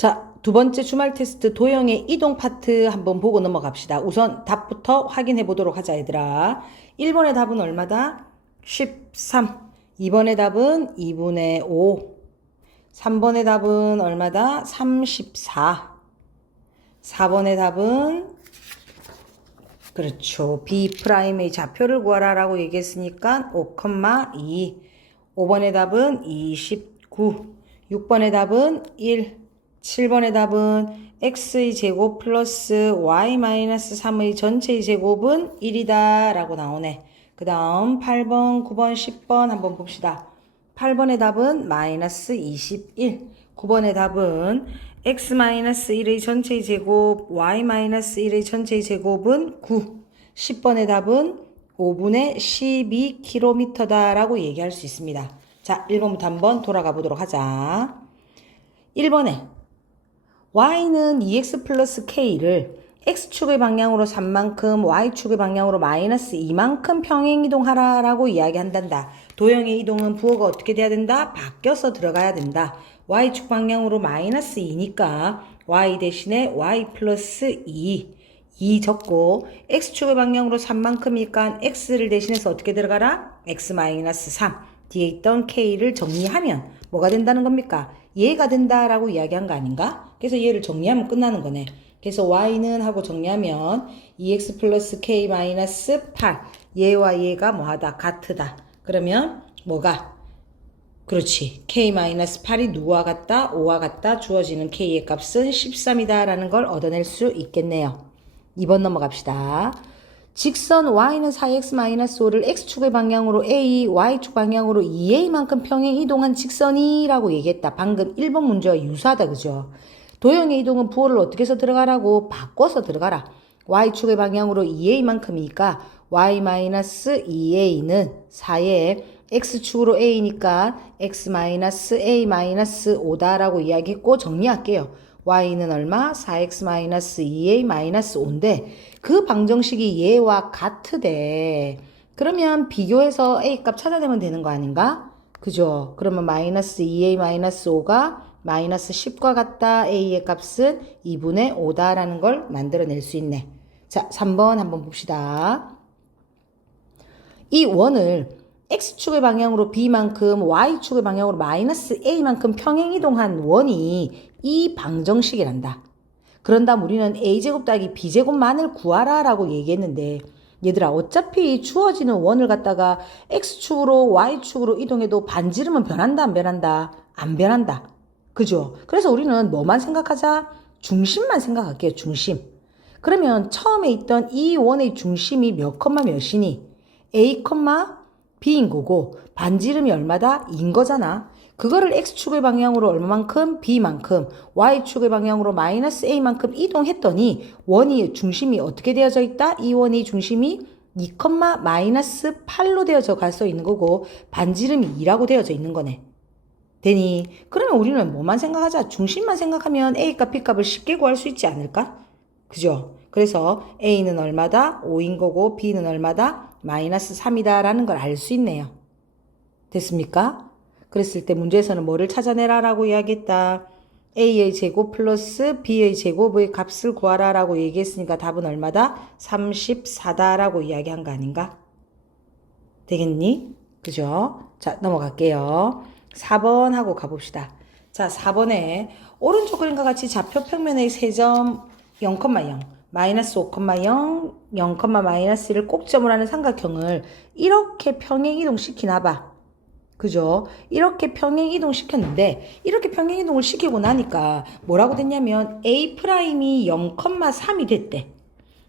자, 두 번째 주말 테스트 도형의 이동 파트 한번 보고 넘어갑시다. 우선 답부터 확인해 보도록 하자, 얘들아. 1번의 답은 얼마다? 13. 2번의 답은 2분의 5. 3번의 답은 얼마다? 34. 4번의 답은 그렇죠. B'의 좌표를 구하라 라고 얘기했으니까 5,2. 5번의 답은 29. 6번의 답은 1. 7번의 답은 x의 제곱 플러스 y-3의 전체의 제곱은 1이다 라고 나오네. 그 다음 8번, 9번, 10번 한번 봅시다. 8번의 답은 마이너스 21. 9번의 답은 x-1의 전체의 제곱 y-1의 전체의 제곱은 9. 10번의 답은 5분의 12km다 라고 얘기할 수 있습니다. 자, 1번부터 한번 돌아가 보도록 하자. 1번에 y는 2x 플러스 k를 x축의 방향으로 3만큼 y축의 방향으로 마이너스 2만큼 평행이동하라 라고 이야기한단다. 도형의 이동은 부호가 어떻게 돼야 된다? 바뀌어서 들어가야 된다. y축 방향으로 마이너스 2니까 y 대신에 y 플러스 2 적고 x축의 방향으로 3만큼이니까 x를 대신해서 어떻게 들어가라? x 마이너스 3 뒤에 있던 k를 정리하면 뭐가 된다는 겁니까? 얘가 된다라고 이야기한 거 아닌가? 그래서 얘를 정리하면 끝나는 거네. 그래서 y는 하고 정리하면 2x 플러스 k 마이너스 8 얘와 얘가 뭐하다? 같으다. 그러면 뭐가? 그렇지. k 마이너스 8이 누구와 같다? 5와 같다. 주어지는 k의 값은 13이다 라는 걸 얻어낼 수 있겠네요. 2번 넘어갑시다. 직선 y는 4x-5를 x축의 방향으로 a, y축 방향으로 2a만큼 평행 이동한 직선이라고 얘기했다. 방금 1번 문제와 유사하다. 그죠? 도형의 이동은 부호를 어떻게 해서 들어가라고? 바꿔서 들어가라. y축의 방향으로 2a만큼이니까 y-2a는 4에 x축으로 a니까 x-a-5다라고 이야기했고 정리할게요. y는 얼마? 4x-2a-5인데 그 방정식이 얘와 같으대. 그러면 비교해서 a 값 찾아내면 되는 거 아닌가? 그죠? 그러면 마이너스 2a-5가 마이너스 10과 같다. a의 값은 2분의 5다라는 걸 만들어낼 수 있네. 자, 3번 한번 봅시다. 이 원을 x축의 방향으로 b만큼 y축의 방향으로 마이너스 a만큼 평행이동한 원이 이 방정식이란다. 그런 다음 우리는 a제곱 더하기 b제곱만을 구하라 라고 얘기했는데 얘들아 어차피 주어지는 원을 갖다가 x축으로 y축으로 이동해도 반지름은 변한다 안 변한다? 안 변한다. 그죠? 그래서 우리는 뭐만 생각하자? 중심만 생각할게요. 중심. 그러면 처음에 있던 이 원의 중심이 몇 컴마 몇이니? a 컴마 b인 거고 반지름이 얼마다? 인 거잖아. 그거를 x축의 방향으로 얼마만큼? b만큼 y축의 방향으로 마이너스 a만큼 이동했더니 원이 중심이 어떻게 되어져 있다? 이 원의 중심이 2, 마이너스 8로 되어져 가서 있는 거고 반지름이 2라고 되어져 있는 거네. 되니 그러면 우리는 뭐만 생각하자? 중심만 생각하면 a값 b값을 쉽게 구할 수 있지 않을까? 그죠? 그래서 a는 얼마다? 5인 거고 b는 얼마다? 마이너스 3이다 라는 걸 알 수 있네요. 됐습니까? 그랬을 때 문제에서는 뭐를 찾아내라 라고 이야기했다. a의 제곱 플러스 b의 제곱의 값을 구하라 라고 얘기했으니까 답은 얼마다? 34다 라고 이야기한 거 아닌가? 되겠니? 그죠? 자, 넘어갈게요. 4번 하고 가봅시다. 자, 4번에 오른쪽 그림과 같이 좌표 평면의 세점 0,0 마이너스 5,0 0, 마이너스 1을 꼭점으로 하는 삼각형을 이렇게 평행이동 시키나 봐. 그죠? 이렇게 평행이동 시켰는데 이렇게 평행이동을 시키고 나니까 뭐라고 됐냐면 A'이 0,3이 됐대.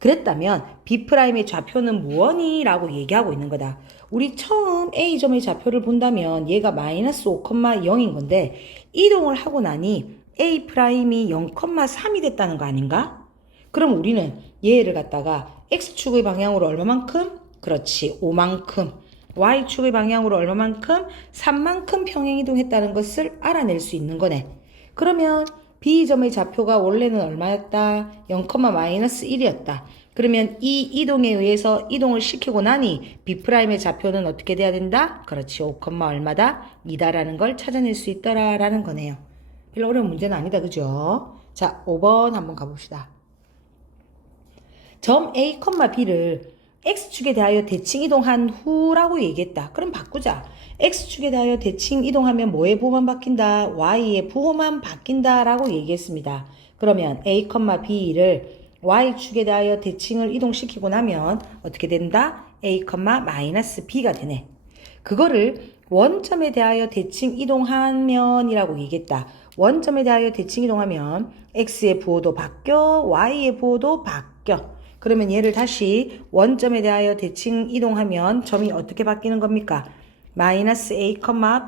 그랬다면 B'의 좌표는 무엇이? 라고 얘기하고 있는 거다. 우리 처음 A점의 좌표를 본다면 얘가 마이너스 5,0인 건데 이동을 하고 나니 A'이 0,3이 됐다는 거 아닌가? 그럼 우리는 얘를 갖다가 X축의 방향으로 얼마만큼? 그렇지, 5만큼. Y축의 방향으로 얼마만큼? 3만큼 평행이동했다는 것을 알아낼 수 있는 거네. 그러면 B점의 좌표가 원래는 얼마였다? 0,-1이었다. 그러면 이 이동에 의해서 이동을 시키고 나니 B'의 좌표는 어떻게 돼야 된다? 그렇지, 5, 얼마다? 2다라는 걸 찾아낼 수 있더라라는 거네요. 별로 어려운 문제는 아니다. 그죠? 자, 5번 한번 가봅시다. 점 A, B를 X축에 대하여 대칭 이동한 후라고 얘기했다. 그럼 바꾸자. X축에 대하여 대칭 이동하면 뭐의 부호만 바뀐다? Y의 부호만 바뀐다 라고 얘기했습니다. 그러면 A, B를 Y축에 대하여 대칭을 이동시키고 나면 어떻게 된다? A, B가 되네. 그거를 원점에 대하여 대칭 이동하면 이라고 얘기했다. 원점에 대하여 대칭 이동하면 X의 부호도 바뀌어 Y의 부호도 바뀌어. 그러면 얘를 다시 원점에 대하여 대칭 이동하면 점이 어떻게 바뀌는 겁니까? 마이너스 A,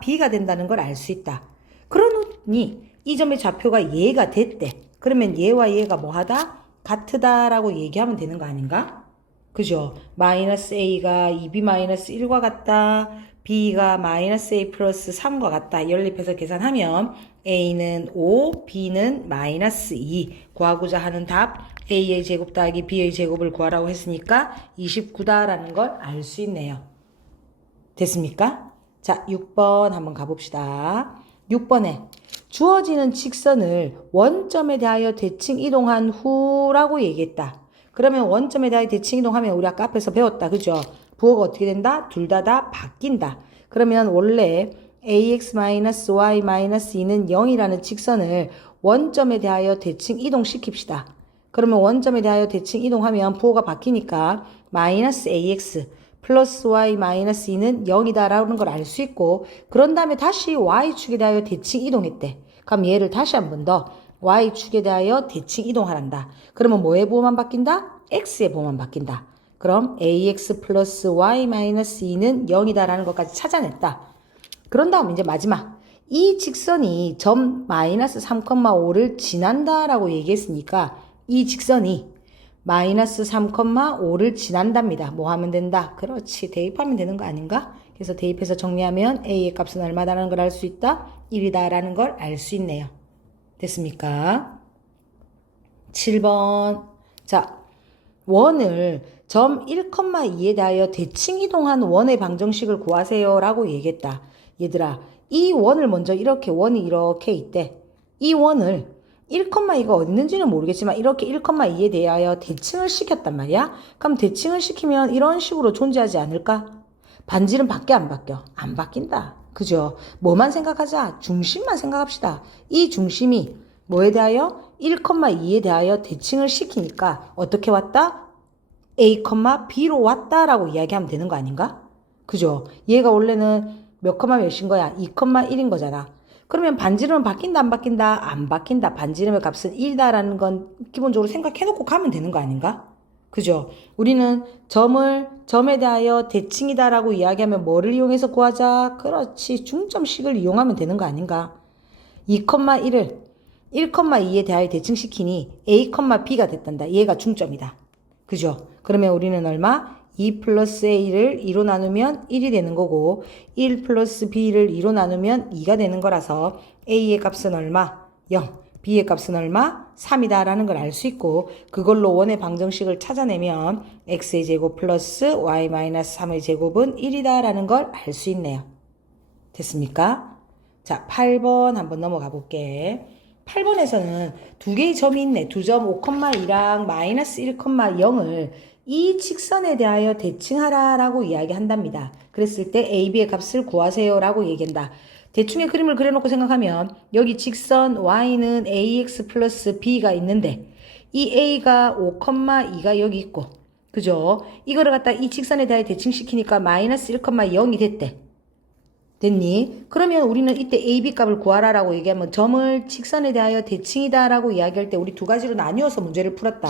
B가 된다는 걸 알 수 있다. 그러니 이 점의 좌표가 얘가 됐대. 그러면 얘와 얘가 뭐하다? 같으다라고 얘기하면 되는 거 아닌가? 그죠? 마이너스 A가 2B 마이너스 1과 같다. B가 마이너스 A 플러스 3과 같다. 연립해서 계산하면 A는 5, B는 마이너스 2. 구하고자 하는 답 A의 제곱 더하기 B의 제곱을 구하라고 했으니까 29다라는 걸 알 수 있네요. 됐습니까? 자, 6번 한번 가봅시다. 6번에 주어지는 직선을 원점에 대하여 대칭 이동한 후라고 얘기했다. 그러면 원점에 대하여 대칭 이동하면 우리 아까 앞에서 배웠다. 그죠? 부호가 어떻게 된다? 둘 다 바뀐다. 그러면 원래 ax-y-2는 0이라는 직선을 원점에 대하여 대칭 이동시킵시다. 그러면 원점에 대하여 대칭 이동하면 부호가 바뀌니까 마이너스 ax 플러스 y 마이너스 2는 0이다라는 걸 알 수 있고, 그런 다음에 다시 y축에 대하여 대칭 이동했대. 그럼 얘를 다시 한 번 더 y축에 대하여 대칭 이동하란다. 그러면 뭐의 부호만 바뀐다? x의 부호만 바뀐다. 그럼 ax 플러스 y 마이너스 2는 0이다라는 것까지 찾아냈다. 그런 다음 이제 마지막. 이 직선이 점 마이너스 3,5를 지난다라고 얘기했으니까 이 직선이 마이너스 3,5를 지난답니다. 뭐 하면 된다? 그렇지. 대입하면 되는 거 아닌가? 그래서 대입해서 정리하면 A의 값은 얼마다라는 걸 알 수 있다? 1이다라는 걸 알 수 있네요. 됐습니까? 7번. 자, 원을 점 1,2에 대하여 대칭 이동한 원의 방정식을 구하세요 라고 얘기했다. 얘들아, 이 원을 먼저 이렇게 원이 이렇게 있대. 이 원을 1,2가 어디 있는지는 모르겠지만 이렇게 1,2에 대하여 대칭을 시켰단 말이야. 그럼 대칭을 시키면 이런 식으로 존재하지 않을까? 반지름 바뀌어 안 바뀌어? 안 바뀐다. 그죠? 뭐만 생각하자? 중심만 생각합시다. 이 중심이 뭐에 대하여? 1,2에 대하여 대칭을 시키니까 어떻게 왔다? A, B로 왔다라고 이야기하면 되는 거 아닌가? 그죠? 얘가 원래는 몇 컴마 몇인 거야? 2,1인 거잖아. 그러면 반지름은 바뀐다 안 바뀐다? 안 바뀐다. 반지름의 값은 1이다라는 건 기본적으로 생각해놓고 가면 되는 거 아닌가? 그죠? 우리는 점에 대하여 대칭이다라고 이야기하면 뭐를 이용해서 구하자? 그렇지. 중점식을 이용하면 되는 거 아닌가? 2,1을 1,2에 대하여 대칭시키니 A, B가 됐단다. 얘가 중점이다. 그죠? 그러면 우리는 얼마? 2 플러스 A를 2로 나누면 1이 되는 거고 1 플러스 B를 2로 나누면 2가 되는 거라서 A의 값은 얼마? 0. B의 값은 얼마? 3이다 라는 걸 알 수 있고 그걸로 원의 방정식을 찾아내면 X의 제곱 플러스 Y 마이너스 3의 제곱은 1이다 라는 걸 알 수 있네요. 됐습니까? 자, 8번 한번 넘어가 볼게. 8번에서는 두 개의 점이 있네. 두 점 5,2랑 마이너스 1,0을 이 직선에 대하여 대칭하라 라고 이야기한답니다. 그랬을 때 A, B의 값을 구하세요 라고 얘기한다. 대충의 그림을 그려놓고 생각하면 여기 직선 Y는 AX 플러스 B가 있는데 이 A가 5,2가 여기 있고 그죠? 이거를 갖다 이 직선에 대하여 대칭시키니까 마이너스 1,0이 됐대. 됐니? 그러면 우리는 이때 AB 값을 구하라라고 얘기하면 점을 직선에 대하여 대칭이다 라고 이야기할 때 우리 두 가지로 나뉘어서 문제를 풀었다.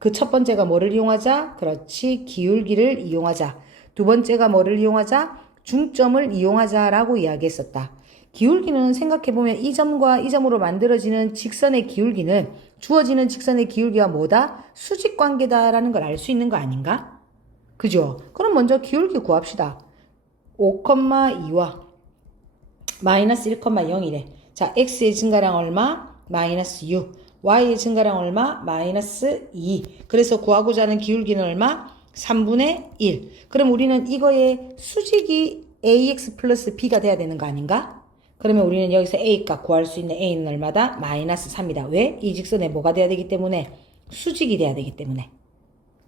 그 첫 번째가 뭐를 이용하자? 그렇지. 기울기를 이용하자. 두 번째가 뭐를 이용하자? 중점을 이용하자 라고 이야기했었다. 기울기는 생각해보면 이 점과 이 점으로 만들어지는 직선의 기울기는 주어지는 직선의 기울기가 뭐다? 수직관계다라는 걸 알 수 있는 거 아닌가? 그죠? 그럼 먼저 기울기 구합시다. 5,2와 마이너스 1,0이래. 자, x의 증가량 얼마? 마이너스 6. y의 증가량 얼마? 마이너스 2. 그래서 구하고자 하는 기울기는 얼마? 3분의 1. 그럼 우리는 이거의 수직이 ax 플러스 b가 돼야 되는 거 아닌가? 그러면 우리는 여기서 A값 구할 수 있는 A는 얼마다? 마이너스 3이다. 왜? 이 직선에 뭐가 돼야 되기 때문에? 수직이 돼야 되기 때문에.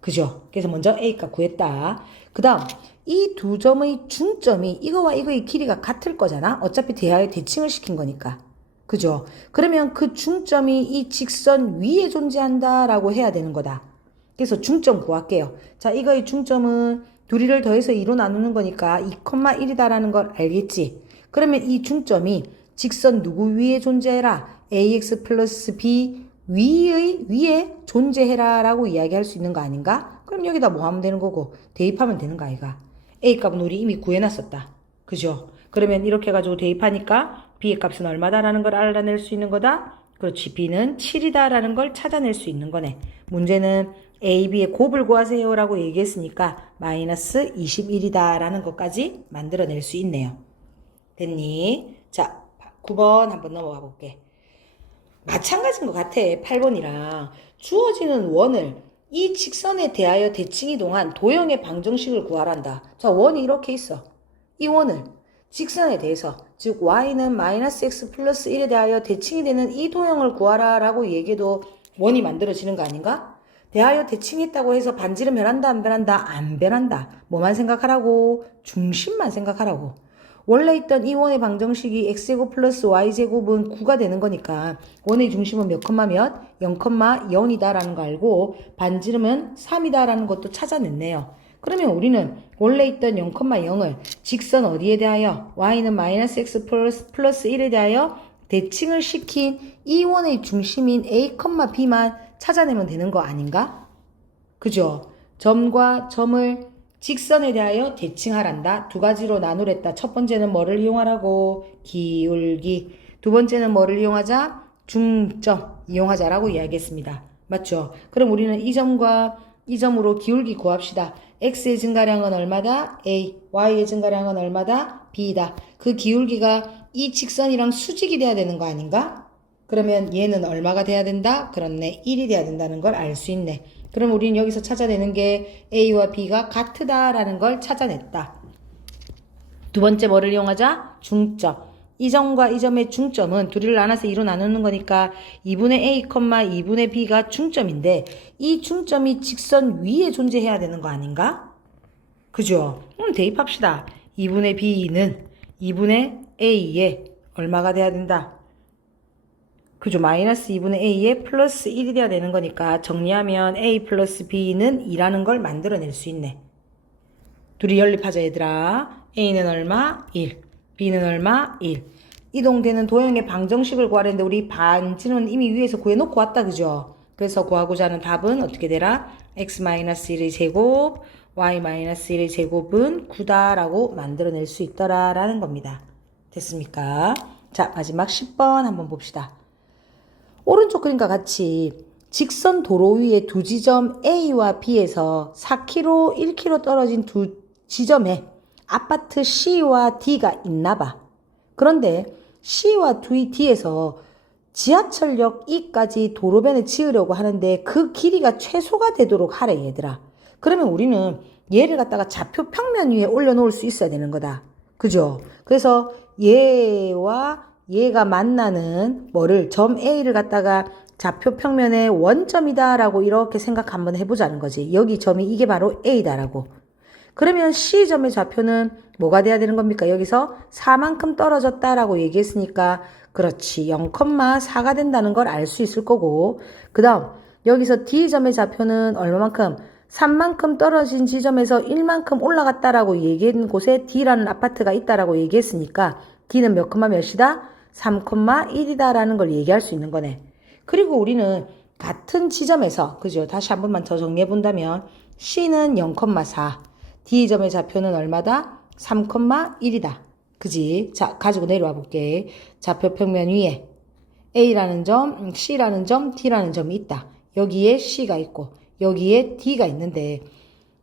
그죠? 그래서 먼저 A값 구했다. 그 다음 이 두 점의 중점이 이거와 이거의 길이가 같을 거잖아. 어차피 대하에 대칭을 시킨 거니까. 그죠? 그러면 그 중점이 이 직선 위에 존재한다 라고 해야 되는 거다. 그래서 중점 구할게요. 자, 이거의 중점은 둘이를 더해서 2로 나누는 거니까 2,1이다 라는 걸 알겠지? 그러면 이 중점이 직선 누구 위에 존재해라? ax 플러스 b 위에 존재해라 라고 이야기할 수 있는 거 아닌가? 그럼 여기다 뭐 하면 되는 거고 대입하면 되는 거 아이가? A값은 우리 이미 구해놨었다. 그죠? 그러면 이렇게 해가지고 대입하니까 B의 값은 얼마다라는 걸 알아낼 수 있는 거다? 그렇지. B는 7이다 라는 걸 찾아낼 수 있는 거네. 문제는 A, B의 곱을 구하세요 라고 얘기했으니까 마이너스 21이다 라는 것까지 만들어낼 수 있네요. 됐니? 자, 9번 한번 넘어가 볼게. 마찬가지인 것 같아. 8번이랑 주어지는 원을 이 직선에 대하여 대칭이동한 도형의 방정식을 구하란다. 자, 원이 이렇게 있어. 이 원을 직선에 대해서 즉 y는 마이너스 x 플러스 1에 대하여 대칭이 되는 이 도형을 구하라 라고 얘기해도 원이 만들어지는 거 아닌가? 대하여 대칭했다고 해서 반지름 변한다 안 변한다? 안 변한다. 뭐만 생각하라고? 중심만 생각하라고. 원래 있던 이 원의 방정식이 x제곱 플러스 y제곱은 9가 되는 거니까 원의 중심은 몇 컴마 몇? 0,0이다 라는 거 알고 반지름은 3이다 라는 것도 찾아냈네요. 그러면 우리는 원래 있던 0,0을 직선 어디에 대하여 y는 마이너스 x 플러스 1에 대하여 대칭을 시킨 이 원의 중심인 a, b만 찾아내면 되는 거 아닌가? 그죠? 점과 점을 직선에 대하여 대칭하란다. 두 가지로 나누랬다. 첫 번째는 뭐를 이용하라고? 기울기. 두 번째는 뭐를 이용하자? 중점 이용하자라고 이야기했습니다. 맞죠? 그럼 우리는 이 점과 이 점으로 기울기 구합시다. x의 증가량은 얼마다? a. y의 증가량은 얼마다? b다. 그 기울기가 이 직선이랑 수직이 돼야 되는 거 아닌가? 그러면 얘는 얼마가 돼야 된다? 그렇네. 1이 돼야 된다는 걸 알 수 있네. 그럼 우리는 여기서 찾아내는 게 A와 B가 같다라는 걸 찾아냈다. 두 번째 뭐를 이용하자? 중점. 이 점과 이 점의 중점은 둘이를 나눠서 2로 나누는 거니까 2분의 A, 2분의 B가 중점인데 이 중점이 직선 위에 존재해야 되는 거 아닌가? 그죠? 대입합시다. 2분의 B는 2분의 A에 얼마가 돼야 된다? 그죠? 마이너스 2분의 A에 플러스 1이 돼야 되는 거니까 정리하면 A 플러스 B는 2라는 걸 만들어낼 수 있네. 둘이 연립하자 얘들아. A는 얼마? 1. B는 얼마? 1. 이동되는 도형의 방정식을 구하려는데 우리 반지름은 이미 위에서 구해놓고 왔다. 그죠? 그래서 구하고자 하는 답은 어떻게 되라? x-1의 제곱, y-1의 제곱은 9다라고 만들어낼 수 있더라 라는 겁니다. 됐습니까? 자, 마지막 10번 한번 봅시다. 오른쪽 그림과 같이 직선 도로 위에 두 지점 A와 B에서 4km, 1km 떨어진 두 지점에 아파트 C와 D가 있나 봐. 그런데 C와 D에서 지하철역 E까지 도로변을 지으려고 하는데 그 길이가 최소가 되도록 하래 얘들아. 그러면 우리는 얘를 갖다가 좌표 평면 위에 올려놓을 수 있어야 되는 거다. 그죠? 그래서 얘와 얘가 만나는 뭐를 점 A를 갖다가 좌표 평면의 원점이다 라고 이렇게 생각 한번 해보자는 거지. 여기 점이 이게 바로 A다 라고. 그러면 C점의 좌표는 뭐가 돼야 되는 겁니까? 여기서 4만큼 떨어졌다 라고 얘기했으니까 그렇지 0,4가 된다는 걸 알 수 있을 거고, 그 다음 여기서 D점의 좌표는 얼마만큼? 3만큼 떨어진 지점에서 1만큼 올라갔다라고 얘기한 곳에 D라는 아파트가 있다라고 얘기했으니까 D는 몇 컴마 몇이다? 3,1이다 라는 걸 얘기할 수 있는 거네. 그리고 우리는 같은 지점에서, 그죠? 다시 한 번만 더 정리해 본다면 C는 0,4, D점의 좌표는 얼마다? 3,1이다. 그지? 자, 가지고 내려와 볼게. 좌표 평면 위에 A라는 점, C라는 점, D라는 점이 있다. 여기에 C가 있고 여기에 D가 있는데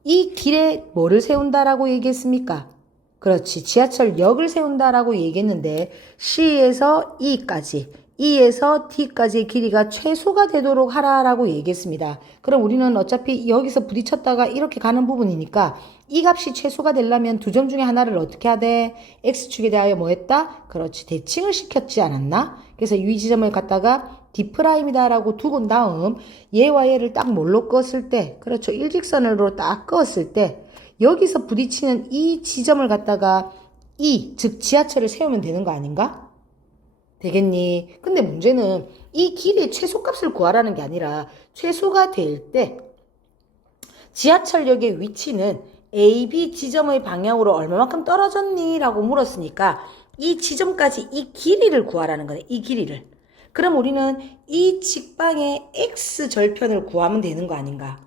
이 길에 뭐를 세운다라고 얘기했습니까? 그렇지. 지하철역을 세운다라고 얘기했는데 C에서 E까지 E에서 D까지의 길이가 최소가 되도록 하라라고 얘기했습니다. 그럼 우리는 어차피 여기서 부딪혔다가 이렇게 가는 부분이니까 이 값이 최소가 되려면 두 점 중에 하나를 어떻게 해야 돼? X축에 대하여 뭐 했다? 그렇지. 대칭을 시켰지 않았나? 그래서 이 지점을 갖다가 D'이다 라고 두고 다음 얘와 얘를 딱 뭘로 껐을 때, 그렇죠. 일직선으로 딱 껐을 때 여기서 부딪히는 이 지점을 갖다가 E, 즉 지하철을 세우면 되는 거 아닌가? 되겠니? 근데 문제는 이 길이의 최소값을 구하라는 게 아니라 최소가 될 때 지하철역의 위치는 A, B 지점의 방향으로 얼마만큼 떨어졌니? 라고 물었으니까 이 지점까지 이 길이를 구하라는 거네. 이 길이를. 그럼 우리는 이 직방의 X절편을 구하면 되는 거 아닌가?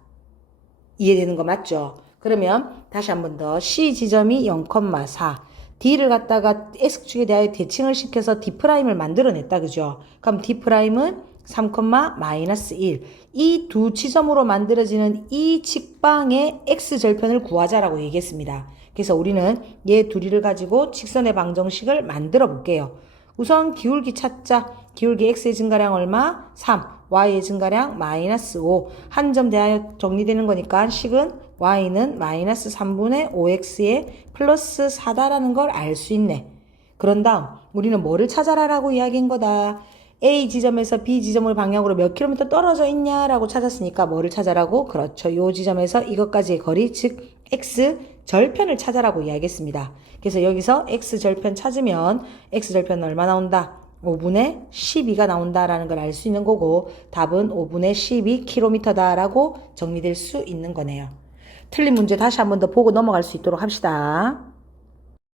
이해되는 거 맞죠? 그러면 다시 한 번 더 C 지점이 0,4 D를 갖다가 X축에 대하여 대칭을 시켜서 D'을 만들어냈다. 그죠? 그럼 D'은 3,-1 이 두 지점으로 만들어지는 이 직방의 X절편을 구하자라고 얘기했습니다. 그래서 우리는 얘 둘이를 가지고 직선의 방정식을 만들어 볼게요. 우선 기울기 찾자. 기울기 X의 증가량 얼마? 3. Y의 증가량 -5. 한 점 대하여 정리되는 거니까 식은 Y는 -3분의 5X에 플러스 4다라는 걸 알 수 있네. 그런 다음 우리는 뭐를 찾아라라고 이야기한 거다. A 지점에서 B 지점을 방향으로 몇 킬로미터 떨어져 있냐라고 찾았으니까 뭐를 찾아라고? 그렇죠. 이 지점에서 이것까지의 거리, 즉 X 절편을 찾아라고 이야기했습니다. 그래서 여기서 X절편 찾으면 X절편은 얼마 나온다? 5분의 12가 나온다라는 걸 알 수 있는 거고 답은 5분의 12km다라고 정리될 수 있는 거네요. 틀린 문제 다시 한 번 더 보고 넘어갈 수 있도록 합시다.